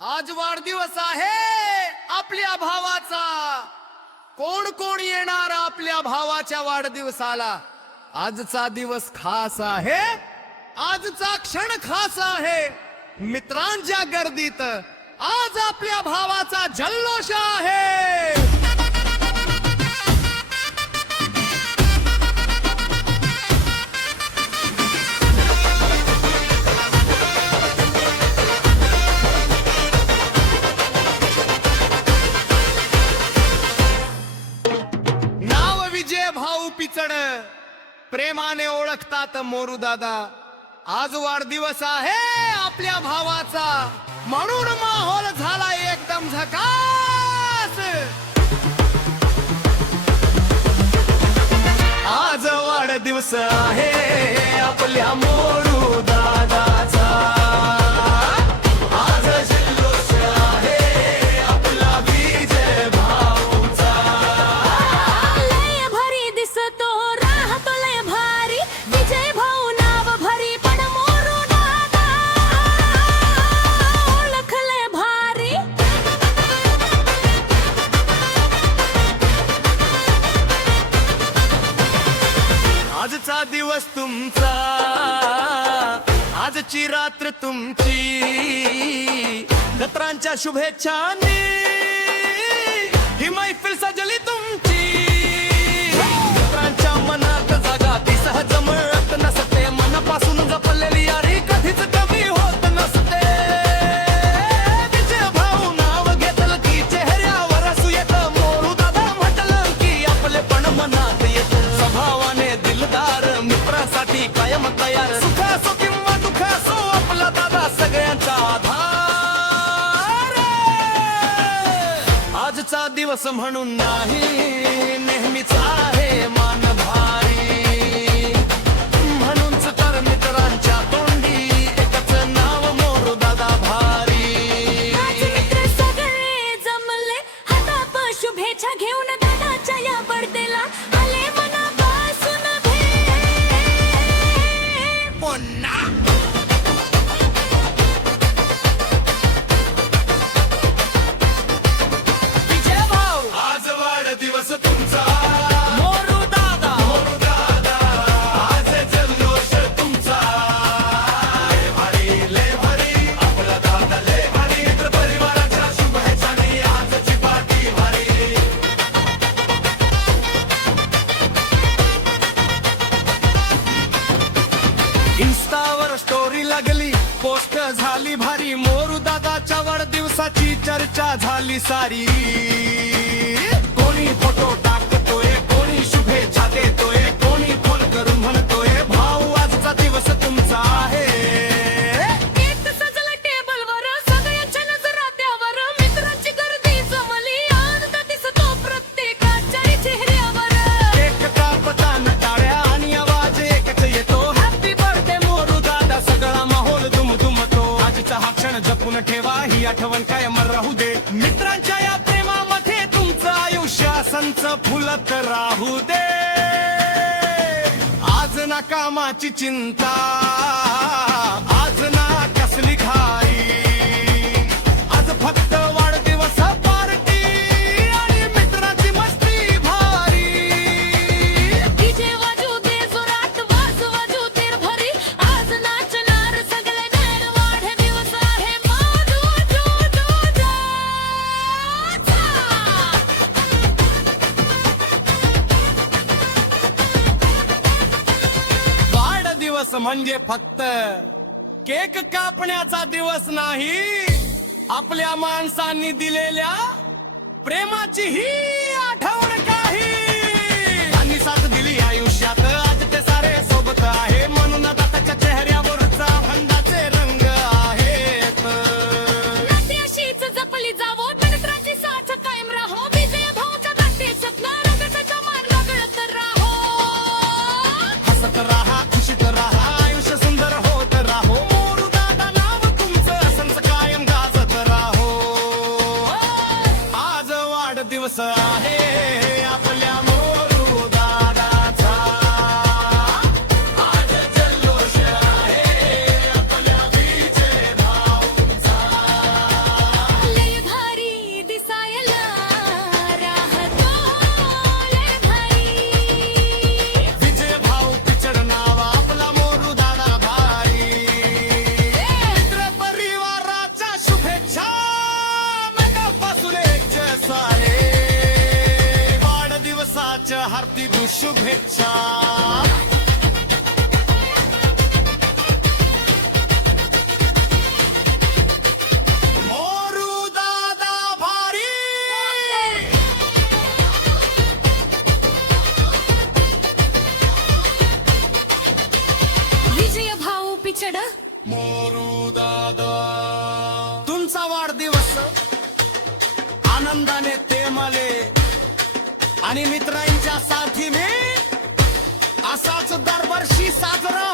आज वाढदिवस आहे आपल्या भावाचा. कोण कोण येणार आपल्या भावाच्या वाढदिवसाला? आजचा दिवस खास आहे, आजचा क्षण खास आहे. मित्रांच्या गर्दीत आज आपल्या भावाचा जल्लोष आहे. भाऊ पिचड प्रेमाने ओळखतात मोरू दादा. आज वाढदिवस आहे आपल्या भावाचा, म्हणून माहोल झाला एकदम झकास. आज वाढदिवस आहे आपल्या मोरू दादाचा. आजचा दिवस तुमचा, आजची रात्र तुमची. दत्रांच्या शुभेच्छांनी ही मैफिल सजली तुमची. दत्रांच्या मनात जागा ती सहज मिळत नसते. मनापासून जपलेली यारी कधीच कमी होत नसते. तिचे भाऊ नाव घेतल की चेहऱ्यावर हसू येतं. मोरू दादा म्हटलं की आपले पण मनात येतं. स्वभावाने दिलदार, मित्रासाठी कायम तयार. सुख असो किंवा दुःख असो आपला दादा सगळ्यांचा आधार. आजचा दिवस म्हणून नाही, नेहमीच आहे मान भारी. म्हणूनच तर मित्रांच्या तोंडी एकच नाव मोरू दादा भारी. मित्र सगळे जमले हातात शुभेच्छा घेऊन दादाच्या या बर्थडेला आले मनापासून पुन्हा विजय भाऊ, आज वाढदिवस तुमचा मोरू दादा. मोरू दादा, आज जल्लोष तुमचा. लय भारी, लय भारी आपला दादा, लय भारी. मित्र परिवाराच्या शुभेच्छांनी आजची पार्टी भारी. इन्स्टावर स्टोरी लागली, पोस्ट झाली भारी. मोरू दादाच्या वाढदिवसाची चर्चा झाली सारी. कोणी फोटो टाकतोय, कोणी शुभेच्छा देतोय, कोणी फोन करून म्हणतोय भाऊ आजचा दिवस तुमचा आहे. केक सजला टेबलवर, सगळ्यांच्या नजरा त्यावर. मित्रांची गर्दी जमली, आनंद दिसतो प्रत्येकाच्या चेहऱ्यावर. केक कापताना टाळ्या आणि आवाज एकच येतो. हॅपी बर्थडे मोरू दादा, सगळा माहोल दुमदुमतो. आजचा हा क्षण जपून ठेवा, ही आठवण कायम राहू दे. मित्रांच्या या प्रेमामध्ये तुमचं आयुष्य संच फुलत राहू दे. आज ना कामाची चिंता, आज ना कसली घाई. आज फक्त वाढदिवस पार्टी आणि मित्राची मस्ती भारी. डीजे वाजू दे जोरात, वाजू दे भरी. आज नाचणार सगळे बँड, वाढदिवस आहे मोरू दादाचा. वाढदिवस म्हणजे फक्त केक कापण्याचा दिवस नाही, आपल्या माणसांनी दिलेल्या प्रेमाची ही आठवण काही. त्यांनी साथ दिली आयुष्यात, आज ते सारे सोबत आहे. म्हणून दाताच्या चेहऱ्यावरचा आनंदाचे रंग आहेत. नाती अशीच जपली जावो, मित्राची साथ कायम राहो. विजय भाऊच्या दाटीत रंगाचा मान गळत राहो. हसत राहा, खुशीत राहा, आयुष्य सुंदर होत राहो. मोरू दादा नाव तुमचं असंच कायम गाजत राहो. आज वाढदिवस पंच हार्दिक शुभेच्छा. मोरू दादा भारी. विजय भाऊ पिचड मोरू दादा, तुमचा वाढदिवस आनंदाने ते मले आणि मित्रांच्या साथीने असाच दरवर्षी साजरा